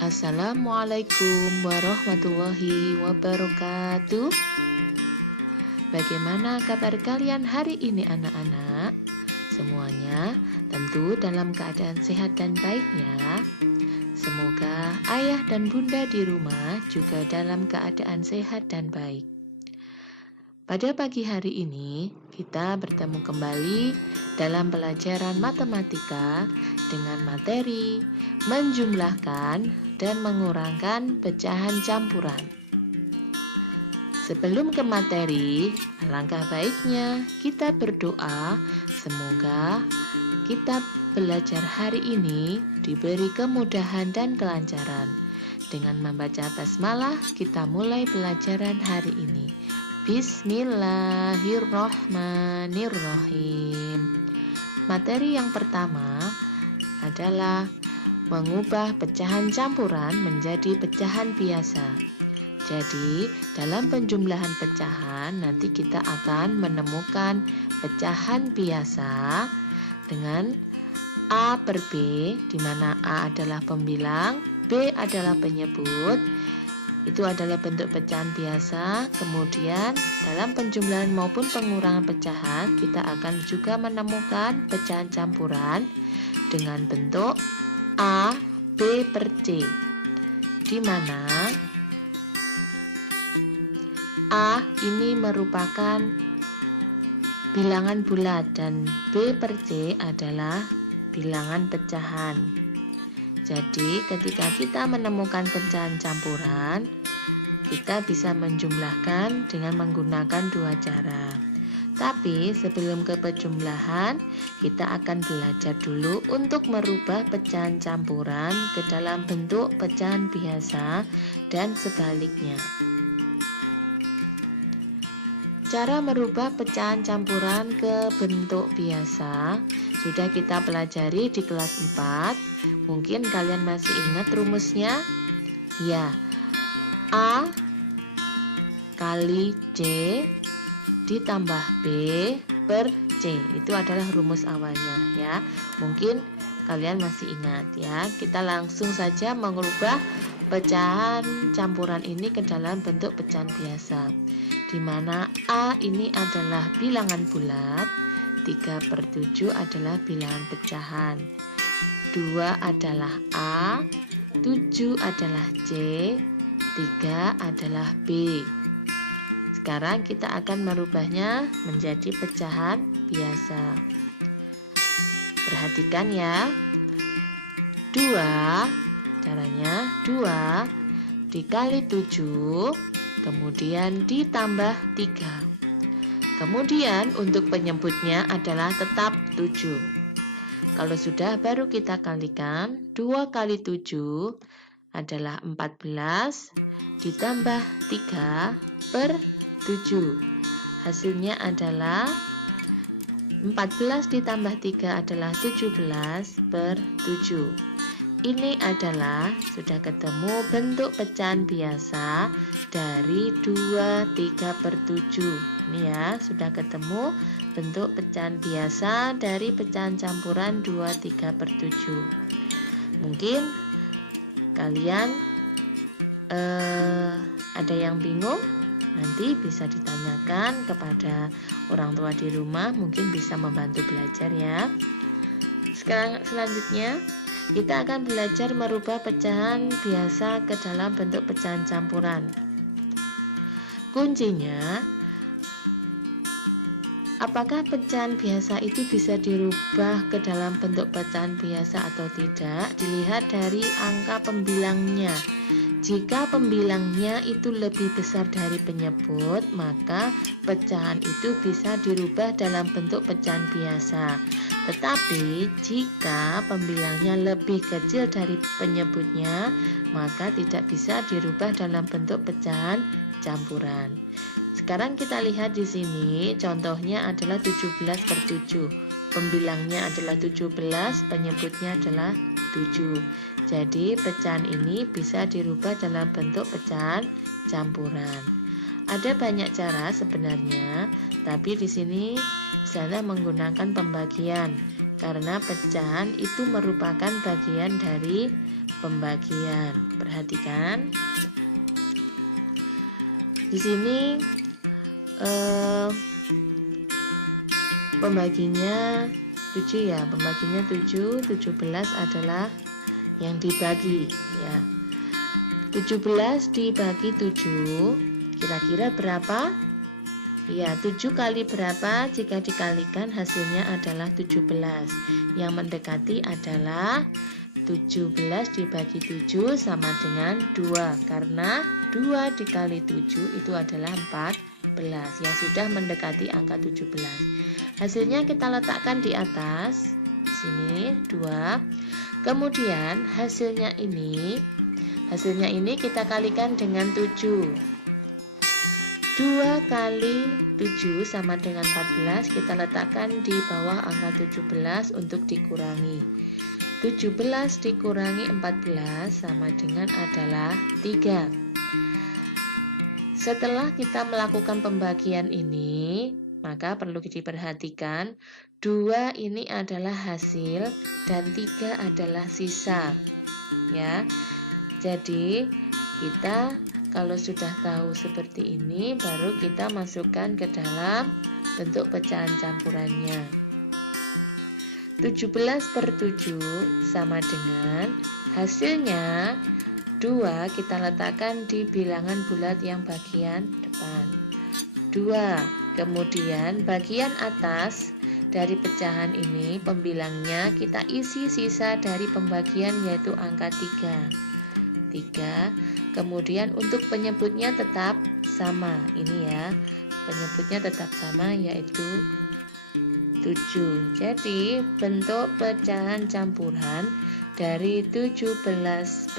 Assalamualaikum warahmatullahi wabarakatuh. Bagaimana kabar kalian hari ini anak-anak? Semuanya tentu dalam keadaan sehat dan baik ya. Semoga ayah dan bunda di rumah juga dalam keadaan sehat dan baik. Pada pagi hari ini kita bertemu kembali dalam pelajaran matematika dengan materi menjumlahkan dan mengurangkan pecahan campuran. Sebelum ke materi, alangkah baiknya kita berdoa semoga kita belajar hari ini diberi kemudahan dan kelancaran. Dengan membaca basmalah, kita mulai pelajaran hari ini. Bismillahirrahmanirrahim. Materi yang pertama adalah mengubah pecahan campuran menjadi pecahan biasa. Jadi, dalam penjumlahan pecahan nanti kita akan menemukan pecahan biasa dengan A per B, di mana A adalah pembilang, B adalah penyebut. Itu adalah bentuk pecahan biasa. Kemudian dalam penjumlahan maupun pengurangan pecahan kita akan juga menemukan pecahan campuran dengan bentuk A, B per C, di mana A ini merupakan bilangan bulat dan B per C adalah bilangan pecahan. Jadi ketika kita menemukan pecahan campuran, kita bisa menjumlahkan dengan menggunakan dua cara. Tapi sebelum ke penjumlahan, kita akan belajar dulu untuk merubah pecahan campuran ke dalam bentuk pecahan biasa dan sebaliknya. Cara merubah pecahan campuran ke bentuk biasa sudah kita pelajari di kelas 4. Mungkin kalian masih ingat rumusnya? Ya, A kali C ditambah B per C. Itu adalah rumus awalnya ya. Mungkin kalian masih ingat ya. Kita langsung saja mengubah pecahan campuran ini ke dalam bentuk pecahan biasa, di mana A ini adalah bilangan bulat, 3/7 adalah bilangan pecahan, 2 adalah A, 7 adalah C, 3 adalah B. Sekarang kita akan merubahnya menjadi pecahan biasa. Perhatikan ya. 2, caranya 2 dikali 7, kemudian ditambah 3. Kemudian untuk penyebutnya adalah tetap 7. Kalau sudah baru kita kalikan. 2 kali 7 adalah 14 ditambah 3 per 7. Hasilnya adalah 14 ditambah 3 adalah 17 per 7. Ini adalah sudah ketemu bentuk pecahan biasa dari 2, 3 per 7. Ini ya, sudah ketemu bentuk pecahan biasa dari pecahan campuran 2, 3 per 7. Mungkin kalian ada yang bingung, nanti bisa ditanyakan kepada orang tua di rumah, mungkin bisa membantu belajar ya. Sekarang selanjutnya kita akan belajar merubah pecahan biasa ke dalam bentuk pecahan campuran. Kuncinya, apakah pecahan biasa itu bisa dirubah ke dalam bentuk pecahan biasa atau tidak, dilihat dari angka pembilangnya. Jika pembilangnya itu lebih besar dari penyebut, maka pecahan itu bisa dirubah dalam bentuk pecahan biasa. Tetapi jika pembilangnya lebih kecil dari penyebutnya, maka tidak bisa dirubah dalam bentuk pecahan campuran. Sekarang kita lihat di sini, contohnya adalah 17 per 7. Pembilangnya adalah 17, penyebutnya adalah 7. Jadi pecahan ini bisa dirubah dalam bentuk pecahan campuran. Ada banyak cara sebenarnya, tapi di sini saya menggunakan pembagian karena pecahan itu merupakan bagian dari pembagian. Perhatikan. Di sini pembaginya 7 ya, pembaginya 7, 17 adalah yang dibagi ya. 17 dibagi 7 kira-kira berapa? Ya, 7 kali berapa? Jika dikalikan hasilnya adalah 17. Yang mendekati adalah 17 dibagi 7 sama dengan 2. Karena 2 dikali 7 itu adalah 14. Yang sudah mendekati angka 17. Hasilnya kita letakkan di atas. Sini 2. Kemudian hasilnya ini kita kalikan dengan 7. 2 kali 7 sama dengan 14, kita letakkan di bawah angka 17 untuk dikurangi. 17 dikurangi 14 sama dengan adalah 3. Setelah kita melakukan pembagian ini, maka perlu diperhatikan 2 ini adalah hasil dan 3 adalah sisa. Ya. Jadi, kita kalau sudah tahu seperti ini, baru kita masukkan ke dalam bentuk pecahan campurannya. 17 per 7 sama dengan hasilnya 2 kita letakkan di bilangan bulat yang bagian depan. 2. Kemudian bagian atas dari pecahan ini, pembilangnya kita isi sisa dari pembagian yaitu angka 3. Kemudian untuk penyebutnya tetap sama. Ini ya, penyebutnya tetap sama yaitu 7. Jadi bentuk pecahan campuran dari 17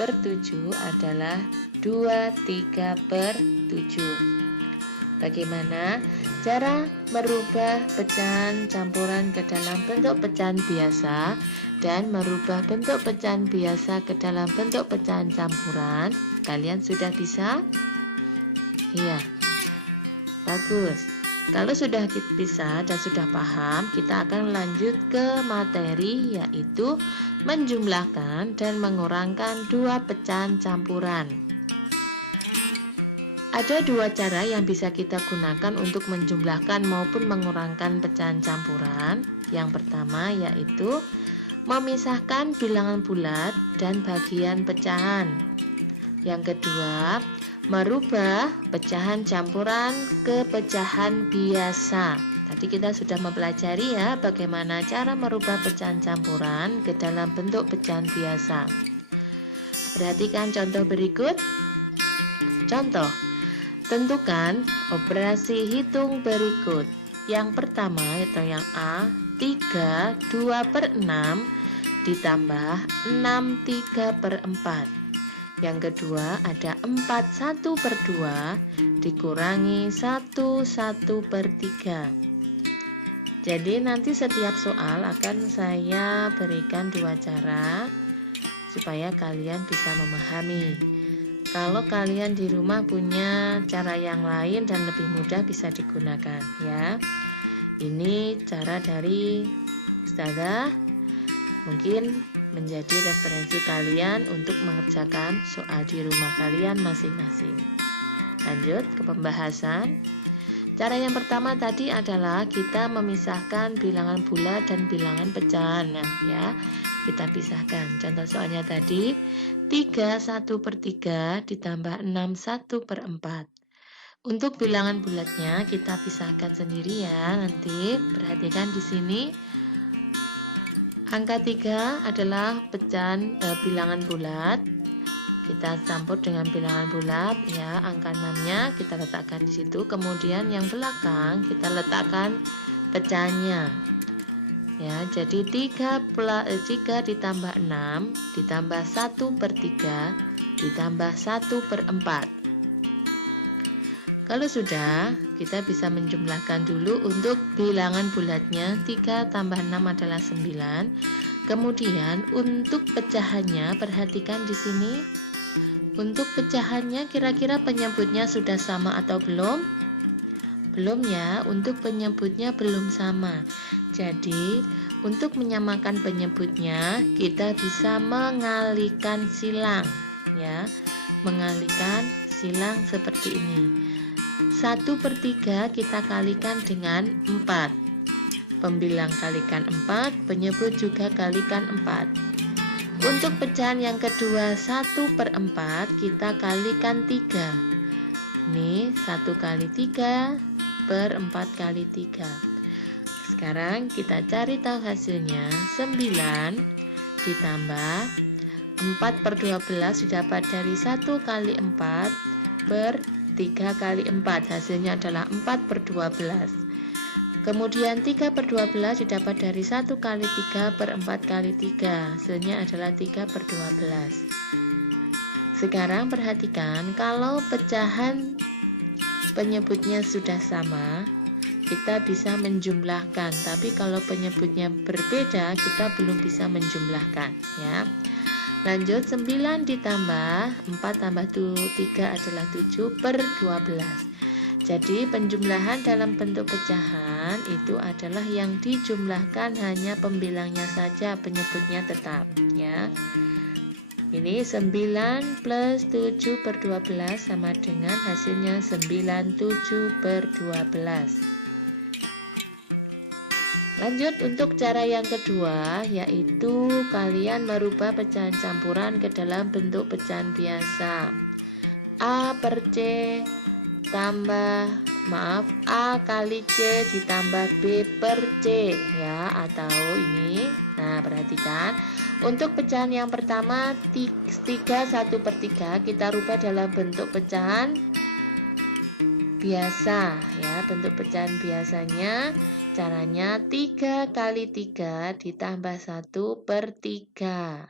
per 7 adalah 23 per 7. Bagaimana cara merubah pecahan campuran ke dalam bentuk pecahan biasa dan merubah bentuk pecahan biasa ke dalam bentuk pecahan campuran? Kalian sudah bisa? Iya. Bagus. Kalau sudah bisa dan sudah paham, kita akan lanjut ke materi yaitu menjumlahkan dan mengurangkan dua pecahan campuran. Ada dua cara yang bisa kita gunakan untuk menjumlahkan maupun mengurangkan pecahan campuran. Yang pertama yaitu memisahkan bilangan bulat dan bagian pecahan. Yang kedua, merubah pecahan campuran ke pecahan biasa. Tadi kita sudah mempelajari ya bagaimana cara merubah pecahan campuran ke dalam bentuk pecahan biasa. Perhatikan contoh berikut. Contoh, tentukan operasi hitung berikut. Yang pertama atau yang A, 3 2 per 6 ditambah 6 3 per 4. Yang kedua ada 4 1 per 2 dikurangi 1 1 per 3. Jadi nanti setiap soal akan saya berikan dua cara supaya kalian bisa memahami. Kalau kalian di rumah punya cara yang lain dan lebih mudah bisa digunakan ya. Ini cara dari Ustazah, mungkin menjadi referensi kalian untuk mengerjakan soal di rumah kalian masing-masing. Lanjut ke pembahasan. Cara yang pertama tadi adalah kita memisahkan bilangan bulat dan bilangan pecahan. Nah, ya, kita pisahkan. Contoh soalnya tadi 3 1 per 3 ditambah 6 1 per 4. Untuk bilangan bulatnya kita pisahkan sendiri ya. Nanti perhatikan di sini. Angka 3 adalah pecahan bilangan bulat. Kita campur dengan bilangan bulat ya. Angka 6-nya kita letakkan di situ. Kemudian yang belakang kita letakkan pecahannya. Ya, jadi 3 ditambah 6 ditambah 1 per 3 ditambah 1 per 4. Kalau sudah, kita bisa menjumlahkan dulu untuk bilangan bulatnya. 3 tambah 6 adalah 9. Kemudian untuk pecahannya, perhatikan di sini. Untuk pecahannya kira-kira penyebutnya sudah sama atau belum? Belum ya, untuk penyebutnya belum sama. Jadi Untuk menyamakan penyebutnya, kita bisa mengalihkan silang, ya. Mengalihkan silang seperti ini. 1/3 kita kalikan dengan 4. Pembilang kalikan 4, penyebut juga kalikan 4. Untuk pecahan yang kedua 1/4 kita kalikan 3. Ini 1 kali 3 per 4 kali 3. Sekarang kita cari tahu hasilnya. 9 ditambah 4/12 didapat dari 1 kali 4 per 3 kali 4. Hasilnya adalah 4/12. Kemudian 3/12 didapat dari 1 kali 3 per 4 kali 3. Hasilnya adalah 3/12. Sekarang perhatikan, kalau pecahan penyebutnya sudah sama, kita bisa menjumlahkan. Tapi kalau penyebutnya berbeda, kita belum bisa menjumlahkan, ya. Lanjut, 9 ditambah 4 tambah 3 adalah 7/12. Jadi penjumlahan dalam bentuk pecahan itu adalah yang dijumlahkan hanya pembilangnya saja, penyebutnya tetap, ya. Ini 9 plus 7/12 sama dengan hasilnya 97/12. Lanjut untuk cara yang kedua, yaitu kalian merubah pecahan campuran ke dalam bentuk pecahan biasa. A kali C ditambah B per C, ya, atau ini. Nah, perhatikan, untuk pecahan yang pertama 3 1/3 kita rubah dalam bentuk pecahan biasa, ya. Bentuk pecahan biasanya caranya 3 kali 3 ditambah 1/3.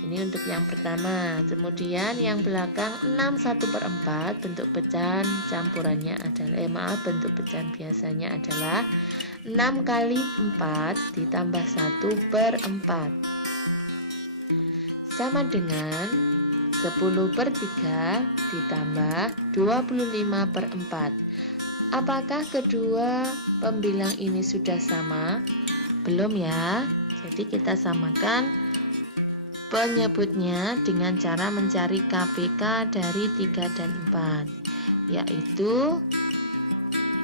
Ini untuk yang pertama. Kemudian yang belakang 6 1/4, bentuk pecahan campurannya adalah bentuk pecahan biasanya adalah 6 kali 4 ditambah 1/4 sama dengan 10/3 ditambah 25/4. Apakah kedua pembilang ini sudah sama? Belum, ya. Jadi kita samakan penyebutnya dengan cara mencari KPK dari 3 dan 4, yaitu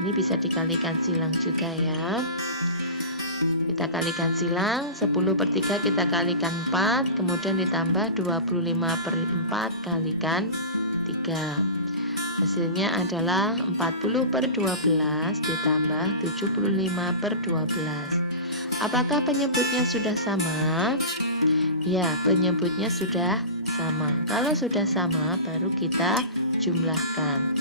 ini bisa dikalikan silang juga, ya. Kita kalikan silang, 10/3 kita kalikan 4, kemudian ditambah 25/4 kalikan 3. Hasilnya adalah 40/12 ditambah 75/12. Apakah penyebutnya sudah sama? Ya, penyebutnya sudah sama. Kalau sudah sama, baru kita jumlahkan.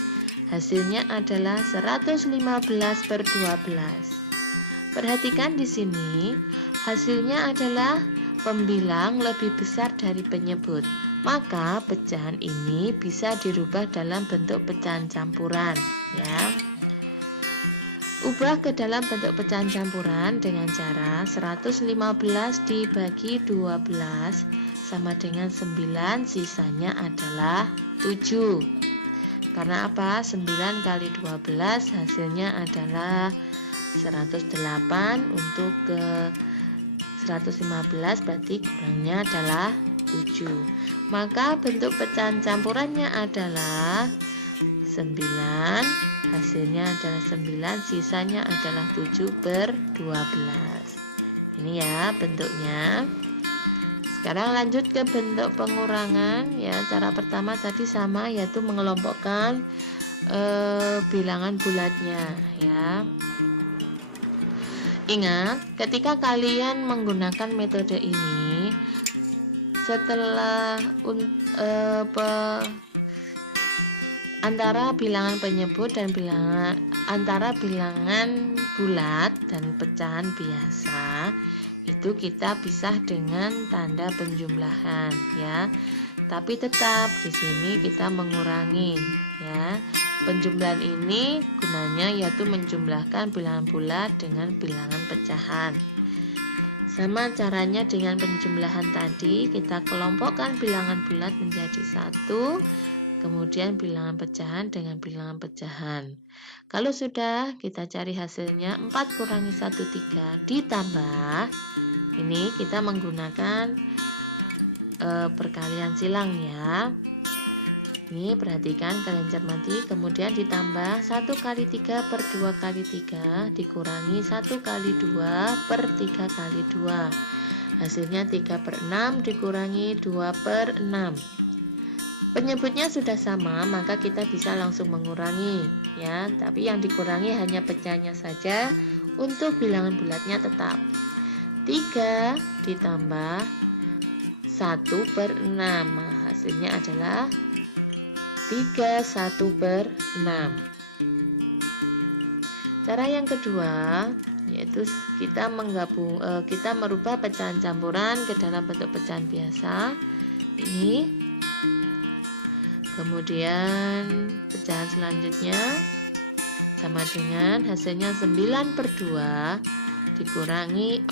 Hasilnya adalah 115/12. Perhatikan di sini, hasilnya adalah pembilang lebih besar dari penyebut. Maka pecahan ini bisa dirubah dalam bentuk pecahan campuran, ya. Ubah ke dalam bentuk pecahan campuran dengan cara 115 dibagi 12 sama dengan 9, sisanya adalah 7. Karena apa? 9 kali 12 hasilnya adalah 108, untuk ke 115 berarti kurangnya adalah 7. Maka bentuk pecahan campurannya adalah 9, hasilnya adalah 9, sisanya adalah 7/12. Ini ya bentuknya. Sekarang lanjut ke bentuk pengurangan, ya. Cara pertama tadi sama, yaitu mengelompokkan bilangan bulatnya, ya. Ingat, ketika kalian menggunakan metode ini, setelah antara bilangan penyebut dan antara bilangan bulat dan pecahan biasa, itu kita pisah dengan tanda penjumlahan, ya. Tapi tetap di sini kita mengurangi, ya. Penjumlahan ini gunanya yaitu menjumlahkan bilangan bulat dengan bilangan pecahan. Sama caranya dengan penjumlahan tadi, kita kelompokkan bilangan bulat menjadi 1, kemudian bilangan pecahan dengan bilangan pecahan. Kalau sudah, kita cari hasilnya 4 kurangi 1, 3 ditambah. Ini kita menggunakan perkalian silang ya. Ini perhatikan, kalian cermati, kemudian ditambah 1 kali 3 per 2 kali 3 dikurangi 1 kali 2 per 3 kali 2. Hasilnya 3 per 6 dikurangi 2 per 6. Penyebutnya sudah sama, maka kita bisa langsung mengurangi ya. Tapi yang dikurangi hanya pecahannya saja. Untuk bilangan bulatnya tetap 3 ditambah 1 per 6. Nah, hasilnya adalah 3 1 per 6. Cara yang kedua yaitu kita merubah pecahan campuran ke dalam bentuk pecahan biasa. Ini. Kemudian pecahan selanjutnya sama dengan hasilnya 9 per 2 dikurangi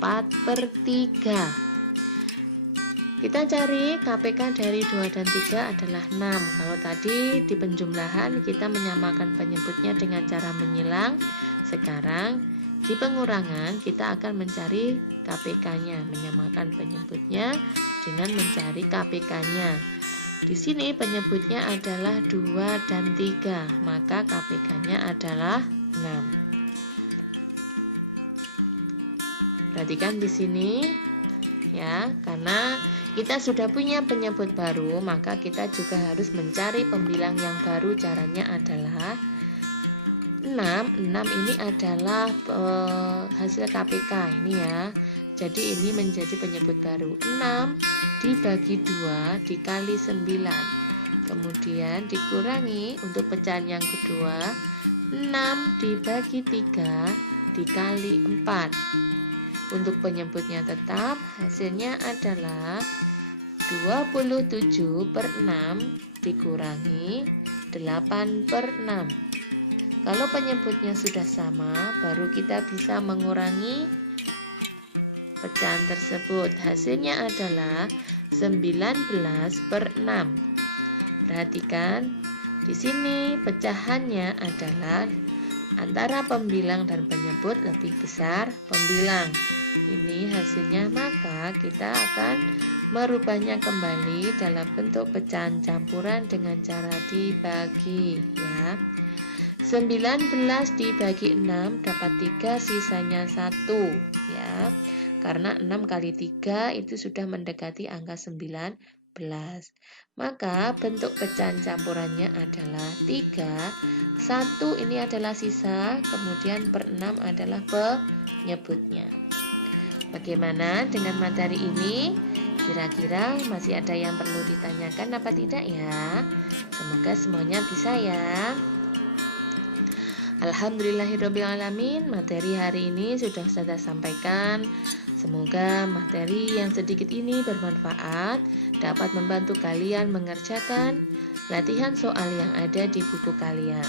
4 per 3. Kita cari KPK dari 2 dan 3 adalah 6. Kalau tadi di penjumlahan kita menyamakan penyebutnya dengan cara menyilang, sekarang di pengurangan kita akan mencari KPK-nya, menyamakan penyebutnya dengan mencari KPK-nya. Di sini penyebutnya adalah 2 dan 3, maka KPK-nya adalah 6. Perhatikan di sini ya, karena kita sudah punya penyebut baru, maka kita juga harus mencari pembilang yang baru. Caranya adalah 6 ini adalah hasil KPK ini ya. Jadi ini menjadi penyebut baru. 6 dibagi 2 dikali 9. Kemudian dikurangi untuk pecahan yang kedua 6 dibagi 3 dikali 4. Untuk penyebutnya tetap, hasilnya adalah 27 per 6 dikurangi 8 per 6. Kalau penyebutnya sudah sama, baru kita bisa mengurangi pecahan tersebut. Hasilnya adalah 19 per 6. Perhatikan, di sini pecahannya adalah antara pembilang dan penyebut lebih besar pembilang. Ini hasilnya, maka kita akan merubahnya kembali dalam bentuk pecahan campuran dengan cara dibagi ya. 19 dibagi 6 dapat 3, sisanya 1 ya. Karena 6 kali 3 itu sudah mendekati angka 19. Maka bentuk pecahan campurannya adalah 3, 1 ini adalah sisa, kemudian per 6 adalah penyebutnya. Bagaimana dengan materi ini? Kira-kira masih ada yang perlu ditanyakan apa tidak ya? Semoga semuanya bisa ya. Alhamdulillahirrabbilalamin, materi hari ini sudah saya sampaikan. Semoga materi yang sedikit ini bermanfaat, dapat membantu kalian mengerjakan latihan soal yang ada di buku kalian.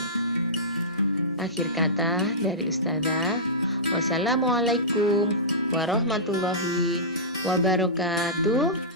Akhir kata dari Ustazah, wassalamualaikum warahmatullahi wabarakatuh.